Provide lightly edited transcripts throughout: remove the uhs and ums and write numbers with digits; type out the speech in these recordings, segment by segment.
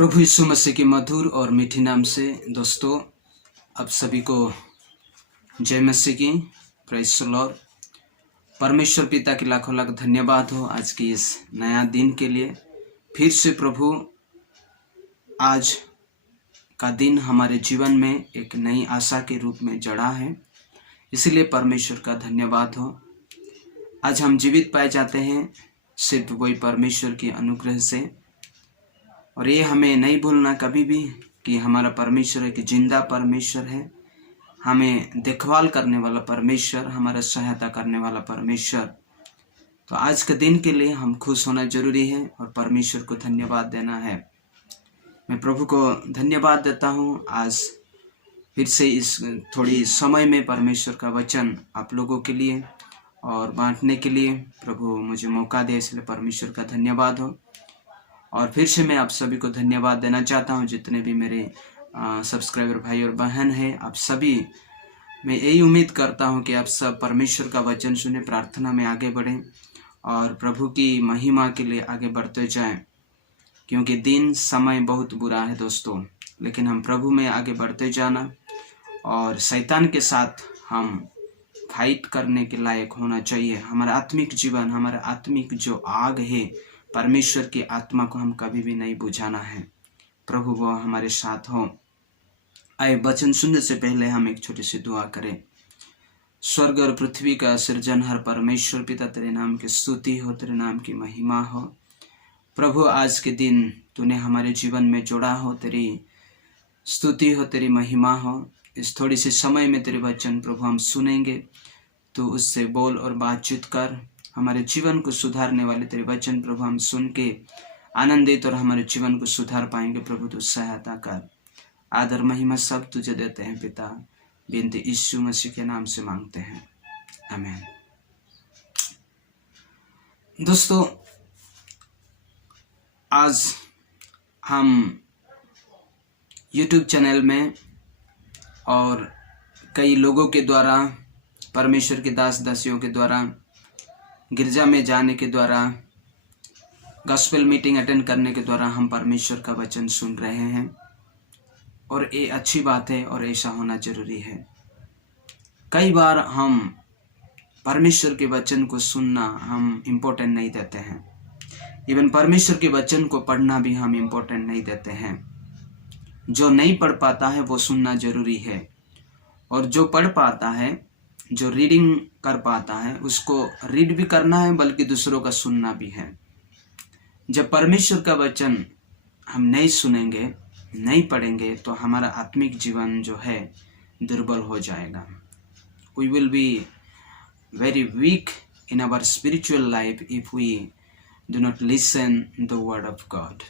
प्रभु यीशु मसीह की मधुर और मीठी नाम से दोस्तों आप सभी को जय मसीह की। Praise the Lord. परमेश्वर पिता की लाखों लाख धन्यवाद हो आज की इस नया दिन के लिए। फिर से प्रभु आज का दिन हमारे जीवन में एक नई आशा के रूप में जड़ा है, इसलिए परमेश्वर का धन्यवाद हो। आज हम जीवित पाए जाते हैं सिर्फ वही परमेश्वर की अनुग्रह से, और ये हमें नहीं भूलना कभी भी कि हमारा परमेश्वर एक जिंदा परमेश्वर है, हमें देखभाल करने वाला परमेश्वर, हमारा सहायता करने वाला परमेश्वर। तो आज के दिन के लिए हम खुश होना जरूरी है और परमेश्वर को धन्यवाद देना है। मैं प्रभु को धन्यवाद देता हूँ आज फिर से इस थोड़ी समय में परमेश्वर का वचन आप लोगों के लिए और बांटने के लिए प्रभु मुझे मौका दे, इसलिए परमेश्वर का धन्यवाद हो। और फिर से मैं आप सभी को धन्यवाद देना चाहता हूं, जितने भी मेरे सब्सक्राइबर भाई और बहन हैं, आप सभी, मैं यही उम्मीद करता हूं कि आप सब परमेश्वर का वचन सुने, प्रार्थना में आगे बढ़ें और प्रभु की महिमा के लिए आगे बढ़ते जाएं, क्योंकि दिन समय बहुत बुरा है दोस्तों। लेकिन हम प्रभु में आगे बढ़ते जाना और शैतान के साथ हम फाइट करने के लायक होना चाहिए। हमारा आत्मिक जीवन, हमारा आत्मिक जो आग है, परमेश्वर की आत्मा को हम कभी भी नहीं बुझाना है। प्रभु वो हमारे साथ हो। आए वचन सुनने से पहले हम एक छोटी सी दुआ करें। स्वर्ग और पृथ्वी का सृजनहार परमेश्वर पिता, तेरे नाम की स्तुति हो, तेरे नाम की महिमा हो। प्रभु आज के दिन तूने हमारे जीवन में जोड़ा हो, तेरी स्तुति हो, तेरी महिमा हो। इस थोड़ी सी समय में तेरे वचन प्रभु हम सुनेंगे, तो उससे बोल और बातचीत कर। हमारे जीवन को सुधारने वाले तेरे वचन प्रभु हम सुन के आनंदित और हमारे जीवन को सुधार पाएंगे। प्रभु तू सहायता कर। आदर महिमा सब तुझे देते हैं पिता, बिनती यीशु मसीह के नाम से मांगते हैं, आमीन। दोस्तों आज हम YouTube चैनल में और कई लोगों के द्वारा, परमेश्वर के दास दासियों के द्वारा, गिरजा में जाने के द्वारा, गॉस्पेल मीटिंग अटेंड करने के द्वारा हम परमेश्वर का वचन सुन रहे हैं, और ये अच्छी बात है और ऐसा होना जरूरी है। कई बार हम परमेश्वर के वचन को सुनना हम इम्पोर्टेंट नहीं देते हैं, इवन परमेश्वर के वचन को पढ़ना भी हम इम्पोर्टेंट नहीं देते हैं। जो नहीं पढ़ पाता है वो सुनना जरूरी है, और जो पढ़ पाता है, जो रीडिंग कर पाता है, उसको रीड भी करना है, बल्कि दूसरों का सुनना भी है। जब परमेश्वर का वचन हम नहीं सुनेंगे, नहीं पढ़ेंगे, तो हमारा आत्मिक जीवन जो है दुर्बल हो जाएगा। We will be very weak in our spiritual life if we do not listen the word of God.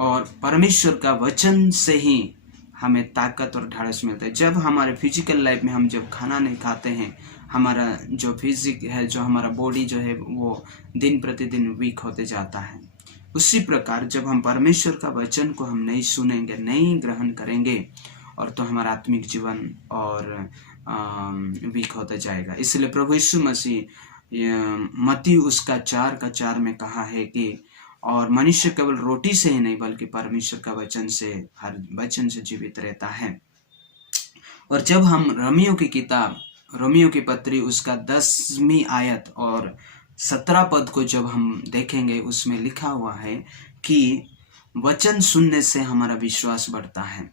और परमेश्वर का वचन से ही हमें ताकत और ढाढ़स मिलता है। जब हमारे फिजिकल लाइफ में हम जब खाना नहीं खाते हैं, हमारा जो फिजिक है, जो हमारा बॉडी जो है, वो दिन प्रतिदिन वीक होते जाता है। उसी प्रकार जब हम परमेश्वर का वचन को हम नहीं सुनेंगे, नहीं ग्रहण करेंगे, और तो हमारा आत्मिक जीवन और वीक होता जाएगा। इसलिए प्रभु यीशु मसीह मत्ती उसका 4:4 में कहा है कि और मनुष्य केवल रोटी से ही नहीं बल्कि परमेश्वर का वचन से, हर वचन से जीवित रहता है। और जब हम रोमियो की किताब, रोमियो की पत्री उसका 10वीं आयत और 17 पद को जब हम देखेंगे, उसमें लिखा हुआ है कि वचन सुनने से हमारा विश्वास बढ़ता है।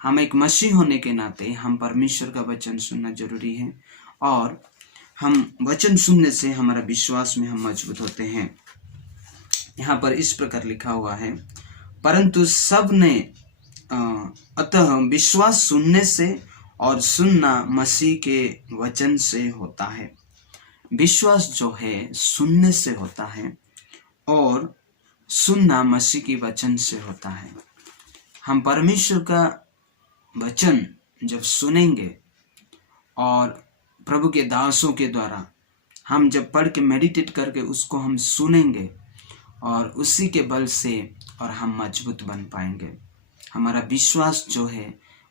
हम एक मसीह होने के नाते हम परमेश्वर का वचन सुनना जरूरी है, और हम वचन सुनने से हमारा विश्वास में हम मजबूत होते हैं। यहाँ पर इस प्रकार लिखा हुआ है, परंतु सब ने अतः विश्वास सुनने से और सुनना मसीह के वचन से होता है। विश्वास जो है सुनने से होता है, और सुनना मसीह के वचन से होता है। हम परमेश्वर का वचन जब सुनेंगे और प्रभु के दासों के द्वारा हम जब पढ़ के मेडिटेट करके उसको हम सुनेंगे, और उसी के बल से और हम मजबूत बन पाएंगे। हमारा विश्वास जो है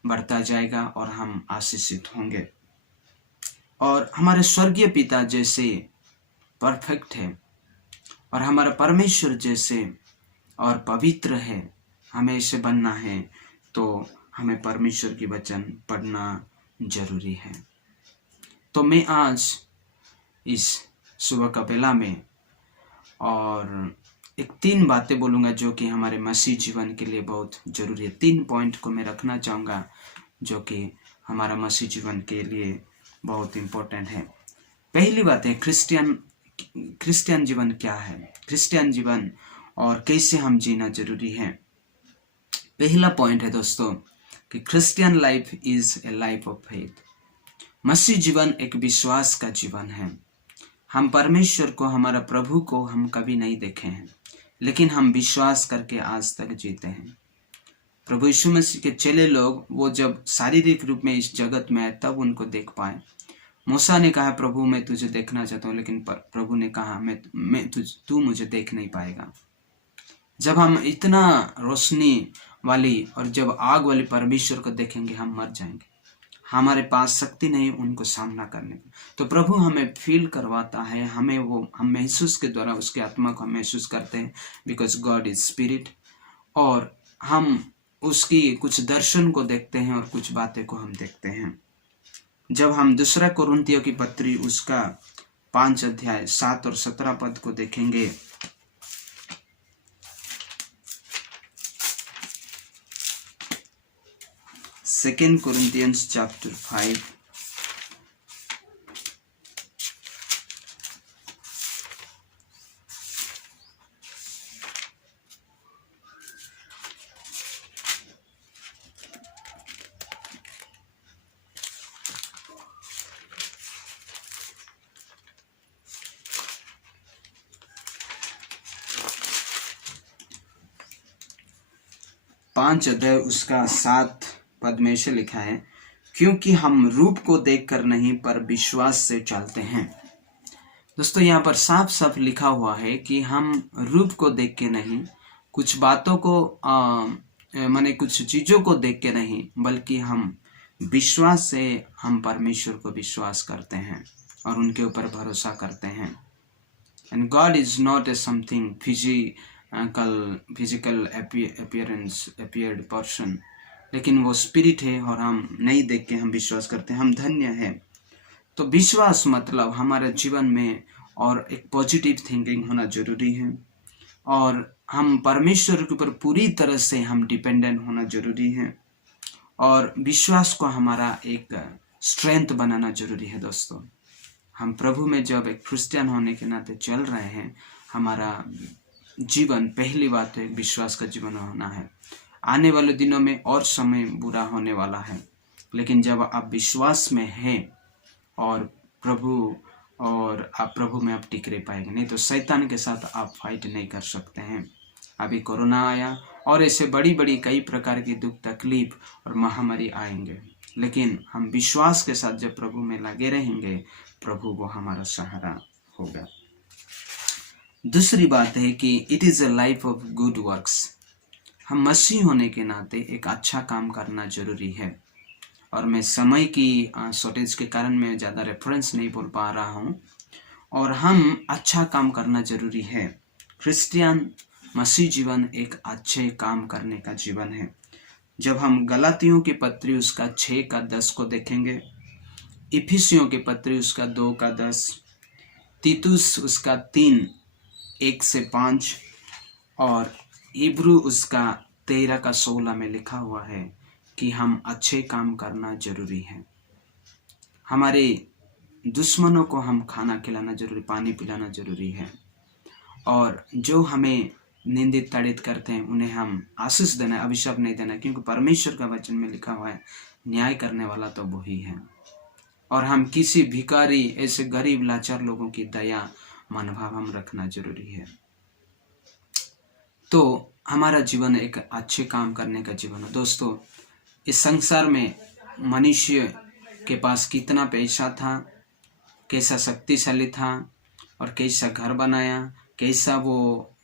बढ़ता जाएगा और हम आशीषित होंगे। और हमारे स्वर्गीय पिता जैसे परफेक्ट है, और हमारा परमेश्वर जैसे और पवित्र है, हमें ऐसे बनना है, तो हमें परमेश्वर की वचन पढ़ना जरूरी है। तो मैं आज इस सुबह का बेला में और एक 3 बातें बोलूँगा जो कि हमारे मसीह जीवन के लिए बहुत जरूरी है। 3 पॉइंट को मैं रखना चाहूँगा जो कि हमारा मसीह जीवन के लिए बहुत इम्पोर्टेंट है। पहली बात है क्रिश्चियन जीवन क्या है, क्रिश्चियन जीवन और कैसे हम जीना जरूरी है। पहला पॉइंट है दोस्तों कि Christian life is a life of faith. मसीह जीवन एक विश्वास का जीवन है। हम परमेश्वर को, हमारा प्रभु को हम कभी नहीं देखे हैं, लेकिन हम विश्वास करके आज तक जीते हैं। प्रभु यीशु मसीह के चेले लोग वो जब शारीरिक रूप में इस जगत में आए तब उनको देख पाए। मूसा ने कहा प्रभु मैं तुझे देखना चाहता हूँ, लेकिन प्रभु ने कहा तू मुझे देख नहीं पाएगा। जब हम इतना रोशनी वाली और जब आग वाली परमेश्वर को देखेंगे हम मर जाएंगे, हमारे पास शक्ति नहीं उनको सामना करने की। तो प्रभु हमें फील करवाता है, हम महसूस के द्वारा उसके आत्मा को हम महसूस करते हैं, बिकॉज गॉड इज स्पिरिट। और हम उसकी कुछ दर्शन को देखते हैं और कुछ बातें को हम देखते हैं। जब हम 2 कोरिन्थियों की पत्री उसका 5 अध्याय 7 और 17 पद को देखेंगे, सेकेंड कोरिन्थियंस चैप्टर 5 5 अध्याय उसका 7 पद में से लिखा है, क्योंकि हम रूप को देखकर नहीं पर विश्वास से चलते हैं। दोस्तों यहाँ पर साफ साफ लिखा हुआ है कि हम रूप को देख के नहीं, कुछ बातों को माने कुछ चीजों को देख के नहीं, बल्कि हम विश्वास से हम परमेश्वर को विश्वास करते हैं और उनके ऊपर भरोसा करते हैं। And God is not a something physical appeared person, लेकिन वो स्पिरिट है और हम नहीं देख के हम विश्वास करते हैं, हम धन्य है। तो विश्वास मतलब हमारे जीवन में और एक पॉजिटिव थिंकिंग होना जरूरी है, और हम परमेश्वर के ऊपर पूरी तरह से हम डिपेंडेंट होना जरूरी है, और विश्वास को हमारा एक स्ट्रेंथ बनाना जरूरी है। दोस्तों हम प्रभु में जब एक क्रिश्चियन होने के नाते चल रहे हैं, हमारा जीवन पहली बात है विश्वास का जीवन होना है। आने वाले दिनों में और समय बुरा होने वाला है, लेकिन जब आप विश्वास में हैं और आप प्रभु में आप टिक रह पाएंगे, नहीं तो शैतान के साथ आप फाइट नहीं कर सकते हैं। अभी कोरोना आया और ऐसे बड़ी बड़ी कई प्रकार की दुख तकलीफ और महामारी आएंगे, लेकिन हम विश्वास के साथ जब प्रभु में लगे रहेंगे, प्रभु वो हमारा सहारा होगा। दूसरी बात है कि it is a life of good works. हम मसीह होने के नाते एक अच्छा काम करना जरूरी है, और मैं समय की शॉर्टेज के कारण मैं ज़्यादा रेफरेंस नहीं बोल पा रहा हूँ, और हम अच्छा काम करना जरूरी है। क्रिश्चियन मसीह जीवन एक अच्छे काम करने का जीवन है। जब हम गलातियों की पत्री उसका 6 का 10 को देखेंगे, इफिसियों की पत्री उसका 2 का 10, तीतुस उसका 3 1 से 5 और इब्रू उसका 13 का 16 में लिखा हुआ है कि हम अच्छे काम करना जरूरी है। हमारे दुश्मनों को हम खाना खिलाना जरूरी, पानी पिलाना जरूरी है, और जो हमें निंदित ताड़ित करते हैं उन्हें हम आशीष देना, अभिशाप नहीं देना, क्योंकि परमेश्वर का वचन में लिखा हुआ है न्याय करने वाला तो वही है। और हम किसी भिखारी, ऐसे गरीब लाचार लोगों की दया मनोभाव हम रखना जरूरी है। तो हमारा जीवन एक अच्छे काम करने का जीवन है। दोस्तों इस संसार में मनुष्य के पास कितना पैसा था, कैसा शक्तिशाली था, और कैसा घर बनाया, कैसा वो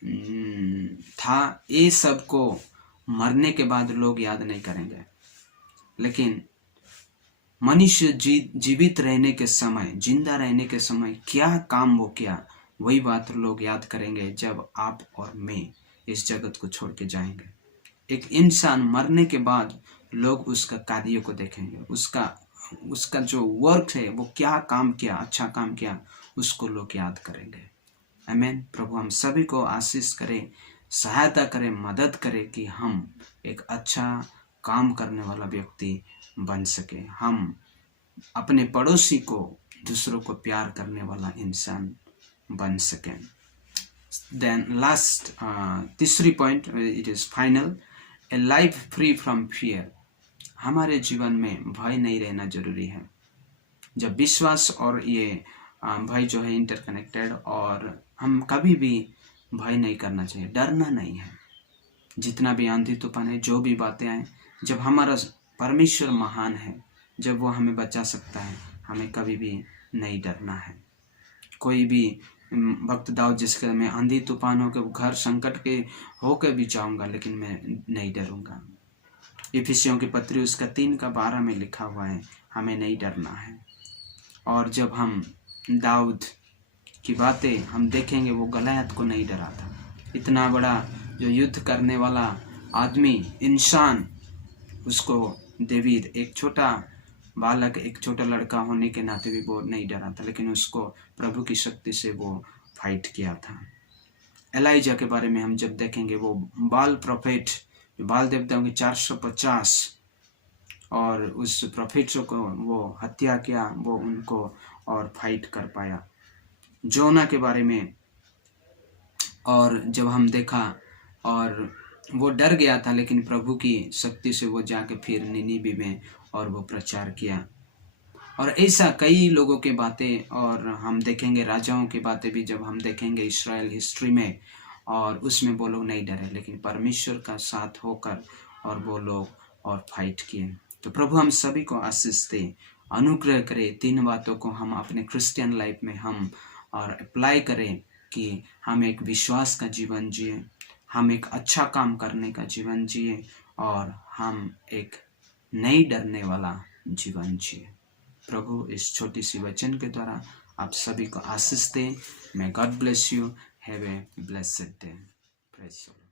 था, ये सब को मरने के बाद लोग याद नहीं करेंगे, लेकिन मनुष्य जीवित रहने के समय, जिंदा रहने के समय क्या काम वो किया, वही बात लोग याद करेंगे जब आप और मैं इस जगत को छोड़ के जाएंगे। एक इंसान मरने के बाद लोग उसका कार्य को देखेंगे, उसका जो वर्क है वो क्या काम किया, अच्छा काम किया, उसको लोग याद करेंगे। आमीन। प्रभु हम सभी को आशीष करे, सहायता करे, मदद करे कि हम एक अच्छा काम करने वाला व्यक्ति बन सके, हम अपने पड़ोसी को, दूसरों को प्यार करने वाला इंसान बन सके। देन लास्ट तीसरी point, it is final, A life free from fear. हमारे जीवन में भय नहीं रहना जरूरी है। जब विश्वास और ये भय जो है इंटरकनेक्टेड, और हम कभी भी भय नहीं करना चाहिए, डरना नहीं है। जितना भी आंधी तूफान है, जो भी बातें आए, जब हमारा परमेश्वर महान है, जब वो हमें बचा सकता है, हमें कभी भी नहीं डरना है। कोई भी भक्त दाऊद जिसके मैं आंधी तूफान हो के घर संकट के होकर भी जाऊंगा, लेकिन मैं नहीं डरूंगा। इफिसियों की पत्री उसका 3:12 में लिखा हुआ है, हमें नहीं डरना है। और जब हम दाऊद की बातें हम देखेंगे, वो गलायत को नहीं डरा था। इतना बड़ा जो युद्ध करने वाला आदमी, इंसान, उसको डेविड एक छोटा बालक, एक छोटा लड़का होने के नाते भी वो नहीं डरा था, लेकिन उसको प्रभु की शक्ति से वो फाइट किया था। एलाइजा के बारे में हम जब देखेंगे, वो बाल प्रोफेट, बाल देवताओं की 450 और उस प्रोफेट्सों को वो हत्या किया, वो उनको और फाइट कर पाया। जोना के बारे में और जब हम देखा, और वो डर गया था, लेकिन प्रभु की शक्ति से वो जाके फिर निनीवे में और वो प्रचार किया। और ऐसा कई लोगों के बातें, और हम देखेंगे राजाओं की बातें भी जब हम देखेंगे इस्राएल हिस्ट्री में, और उसमें वो लोग नहीं डरे, लेकिन परमेश्वर का साथ होकर और वो लोग और फाइट किए। तो प्रभु हम सभी को आशीष दे, अनुग्रह करे, 3 बातों को हम अपने क्रिश्चियन लाइफ में हम और अप्लाई करें कि हम एक विश्वास का जीवन जिए, हम एक अच्छा काम करने का जीवन जिए, और हम एक नहीं डरने वाला जीवन जिए। प्रभु इस छोटी सी वचन के द्वारा आप सभी को आशीष दे। May God bless you. Have a blessed day. Praise the Lord.